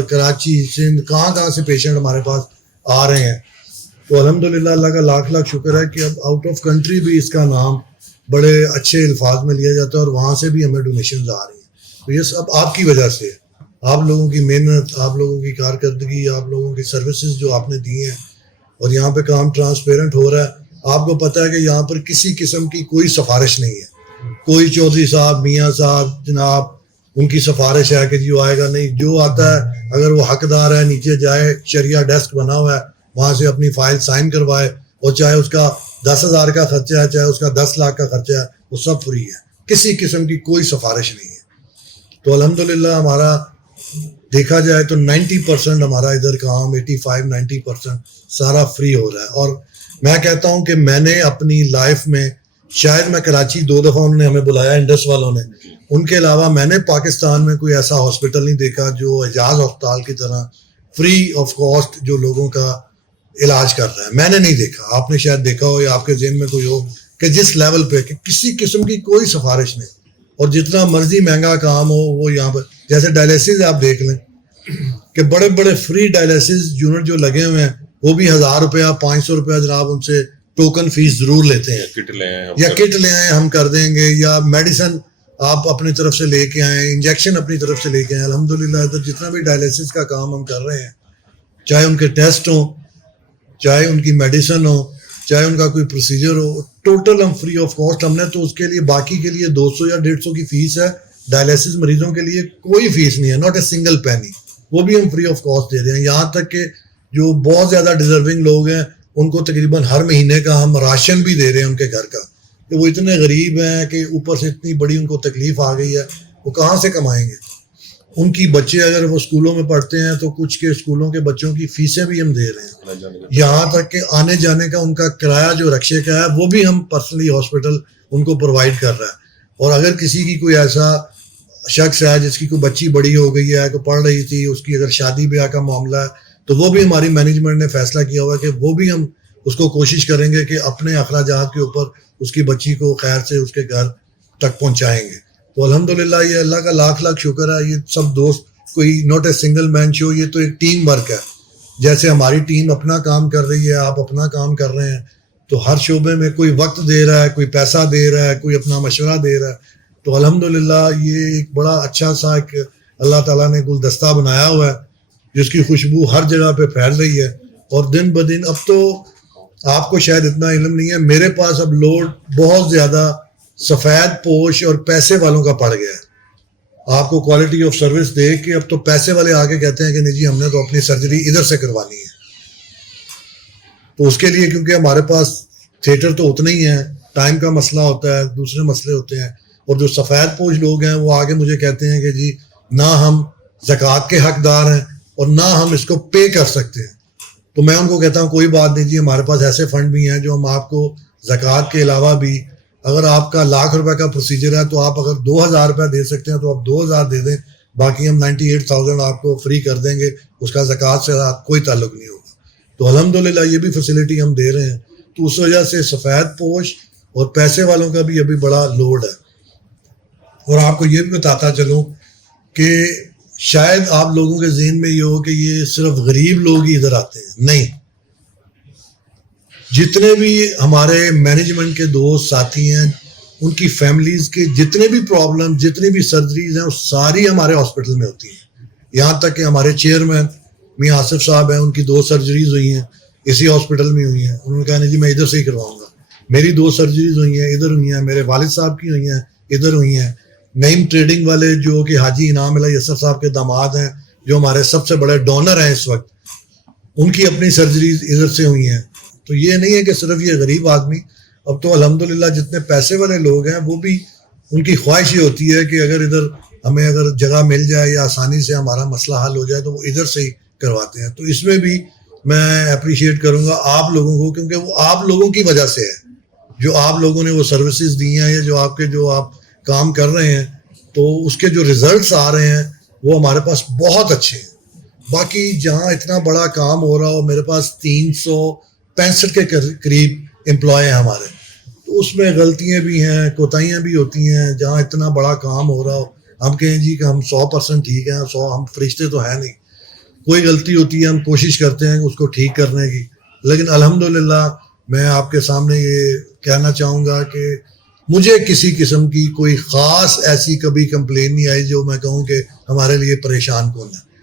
لاہور کراچی سندھ کہاں سے پیشنٹ ہمارے پاس آ رہے ہیں. تو الحمدللہ اللہ کا لاکھ لاکھ شکر ہے کہ اب آؤٹ آف کنٹری بھی اس کا نام بڑے اچھے الفاظ میں لیا جاتا ہے اور وہاں سے بھی ہمیں ڈونیشنز آ رہی ہیں. تو یہ سب آپ کی وجہ سے ہے, آپ لوگوں کی محنت, آپ لوگوں کی کارکردگی, آپ لوگوں کی سروسز جو آپ نے دی ہیں, اور یہاں پہ کام ٹرانسپیرنٹ ہو رہا ہے. آپ کو پتہ ہے کہ یہاں پر کسی قسم کی کوئی سفارش نہیں ہے. کوئی چودھری صاحب, میاں صاحب, جناب ان کی سفارش ہے کہ جی وہ آئے گا, نہیں. جو آتا ہے اگر وہ حقدار ہے نیچے جائے, شریعہ ڈیسک بنا ہوا ہے, وہاں سے اپنی فائل سائن کروائے, اور چاہے اس کا 10,000 کا خرچہ ہے, چاہے اس کا 10 لاکھ کا خرچہ ہے, وہ سب فری ہے. کسی قسم کی کوئی سفارش نہیں ہے. تو الحمدللہ ہمارا دیکھا جائے تو 90% ہمارا ادھر کام 85-90% سارا فری ہو رہا ہے. اور میں کہتا ہوں کہ میں نے اپنی لائف میں شاید میں کراچی 2 دفعہ انہوں نے ہمیں بلایا انڈس والوں نے, ان کے علاوہ میں نے پاکستان میں کوئی ایسا ہاسپٹل نہیں دیکھا جو اعجاز ہسپتال کی طرح فری آف کاسٹ جو لوگوں کا علاج کر رہا ہے. میں نے نہیں دیکھا, آپ نے شاید دیکھا ہو یا آپ کے ذہن میں کوئی ہو کہ جس لیول پہ کہ کسی قسم کی کوئی سفارش نہیں, اور جتنا مرضی مہنگا کام ہو وہ یہاں پہ. جیسے ڈائلیسس آپ دیکھ لیں کہ بڑے بڑے فری ڈائلیسس یونٹ جو لگے ہوئے ہیں وہ بھی 1,000 روپیہ 500 روپیہ جناب ان سے ٹوکن فیس ضرور لیتے ہیں. یا کٹ لے آئیں ہم کر دیں گے, یا میڈیسن آپ اپنی طرف سے لے کے آئیں, انجیکشن اپنی طرف سے لے کے آئیں. الحمدللہ ادھر جتنا بھی ڈائلیسس کا کام ہم کر رہے ہیں, چاہے ان کے ٹیسٹ ہوں, چاہے ان کی میڈیسن ہو, چاہے ان کا کوئی پروسیجر ہو, ٹوٹل ہم فری آف کاسٹ. ہم نے تو اس کے لیے باقی کے لیے 200 یا 150 کی فیس ہے, ڈائلیسس مریضوں کے لیے کوئی فیس نہیں ہے, ناٹ اے سنگل پینی, وہ بھی ہم فری آف کاسٹ دے رہے ہیں. یہاں تک کہ جو بہت زیادہ ڈیزرونگ لوگ ہیں ان کو تقریباً ہر مہینے کا ہم راشن بھی دے رہے ہیں ان کے گھر کا, کہ وہ اتنے غریب ہیں کہ اوپر سے اتنی بڑی ان کو تکلیف آ گئی ہے, وہ کہاں سے کمائیں گے. ان کی بچے اگر وہ اسکولوں میں پڑھتے ہیں تو کچھ کے اسکولوں کے بچوں کی فیسیں بھی ہم دے رہے ہیں, یہاں تک کہ آنے جانے کا ان کا کرایہ جو رکشے کا ہے وہ بھی ہم پرسنلی ہاسپٹل ان کو پرووائڈ کر رہا ہے. اور اگر کسی کی کوئی ایسا شخص ہے جس کی کوئی بچی بڑی ہو گئی ہے, کوئی پڑھ رہی تھی, اس کی اگر شادی بیاہ کا معاملہ ہے, تو وہ بھی ہماری مینجمنٹ نے فیصلہ کیا ہوا ہے کہ وہ بھی ہم اس کو کوشش کریں گے کہ اپنے اخراجات کے اوپر اس کی بچی کو خیر سے اس کے گھر تک پہنچائیں گے. تو الحمدللہ یہ اللہ کا لاکھ لاکھ شکر ہے. یہ سب دوست, کوئی ناٹ اے سنگل مین شو, یہ تو ایک ٹیم ورک ہے. جیسے ہماری ٹیم اپنا کام کر رہی ہے, آپ اپنا کام کر رہے ہیں, تو ہر شعبے میں کوئی وقت دے رہا ہے, کوئی پیسہ دے رہا ہے, کوئی اپنا مشورہ دے رہا ہے. تو الحمدللہ یہ ایک بڑا اچھا سا ایک اللہ تعالیٰ نے گلدستہ بنایا ہوا ہے جس کی خوشبو ہر جگہ پہ پھیل رہی ہے. اور دن بدن اب تو آپ کو شاید اتنا علم نہیں ہے, میرے پاس اب لوڈ بہت زیادہ سفید پوش اور پیسے والوں کا پڑ گیا ہے. آپ کو کوالٹی آف سروس دیکھ کے اب تو پیسے والے آ کے کہتے ہیں کہ نہیں جی ہم نے تو اپنی سرجری ادھر سے کروانی ہے. تو اس کے لیے کیونکہ ہمارے پاس تھیٹر تو اتنا ہی ہے, ٹائم کا مسئلہ ہوتا ہے, دوسرے مسئلے ہوتے ہیں. اور جو سفید پوش لوگ ہیں وہ آگے مجھے کہتے ہیں کہ جی نہ ہم زکوٰۃ کے حقدار ہیں اور نہ ہم اس کو پے کر سکتے ہیں. تو میں ان کو کہتا ہوں کوئی بات نہیں جی, ہمارے پاس ایسے فنڈ بھی ہیں جو ہم آپ کو زکوٰۃ کے علاوہ بھی, اگر آپ کا 1,00,000 روپے کا پروسیجر ہے تو آپ اگر 2,000 روپے دے سکتے ہیں تو آپ 2,000 دے دیں, باقی ہم 98,000 آپ کو فری کر دیں گے, اس کا زکوٰۃ سے کوئی تعلق نہیں ہوگا. تو الحمدللہ یہ بھی فیسلٹی ہم دے رہے ہیں. تو اس وجہ سے سفید پوش اور پیسے والوں کا بھی ابھی بڑا لوڈ ہے. اور آپ کو یہ بھی بتاتا چلوں کہ شاید آپ لوگوں کے ذہن میں یہ ہو کہ یہ صرف غریب لوگ ہی ادھر آتے ہیں. نہیں, جتنے بھی ہمارے مینجمنٹ کے دوست ساتھی ہیں ان کی فیملیز کے جتنے بھی پرابلم, جتنی بھی سرجریز ہیں وہ ساری ہمارے ہاسپٹل میں ہوتی ہیں. یہاں تک کہ ہمارے چیئرمین میاں آصف صاحب ہیں, ان کی 2 سرجریز ہوئی ہیں اسی ہاسپٹل میں ہوئی ہیں. انہوں نے کہا نہیں جی میں ادھر سے ہی کرواؤں گا. میری 2 سرجریز ہوئی ہیں ادھر ہوئی ہیں, میرے والد صاحب کی ہوئی ہیں ادھر ہوئی ہیں. نعیم ٹریڈنگ والے جو کہ حاجی انعام اللہ یسر صاحب کے داماد ہیں, جو ہمارے سب سے بڑے ڈونر ہیں اس وقت, ان کی اپنی سرجریز ادھر سے ہوئی ہیں. تو یہ نہیں ہے کہ صرف یہ غریب آدمی, اب تو الحمدللہ جتنے پیسے والے لوگ ہیں وہ بھی ان کی خواہش یہ ہوتی ہے کہ اگر ادھر ہمیں اگر جگہ مل جائے یا آسانی سے ہمارا مسئلہ حل ہو جائے تو وہ ادھر سے ہی کرواتے ہیں. تو اس میں بھی میں اپریشیٹ کروں گا آپ لوگوں کو, کیونکہ وہ آپ لوگوں کی وجہ سے ہے, جو آپ لوگوں نے وہ سروسز دی ہیں یا جو آپ کام کر رہے ہیں, تو اس کے جو ریزلٹس آ رہے ہیں وہ ہمارے پاس بہت اچھے ہیں. باقی جہاں اتنا بڑا کام ہو رہا ہو, میرے پاس 365 کے قریب امپلائی ہیں ہمارے, تو اس میں غلطیاں بھی ہیں, کوتاہیاں بھی ہوتی ہیں. جہاں اتنا بڑا کام ہو رہا ہو, ہم کہیں جی کہ ہم 100% ٹھیک ہیں, 100 ہم فرشتے تو ہیں نہیں. کوئی غلطی ہوتی ہے ہم کوشش کرتے ہیں اس کو ٹھیک کرنے کی، لیکن الحمدللہ میں آپ کے سامنے یہ کہنا چاہوں گا کہ مجھے کسی قسم کی کوئی خاص ایسی کبھی کمپلین نہیں آئی جو میں کہوں کہ ہمارے لیے پریشان کن ہے.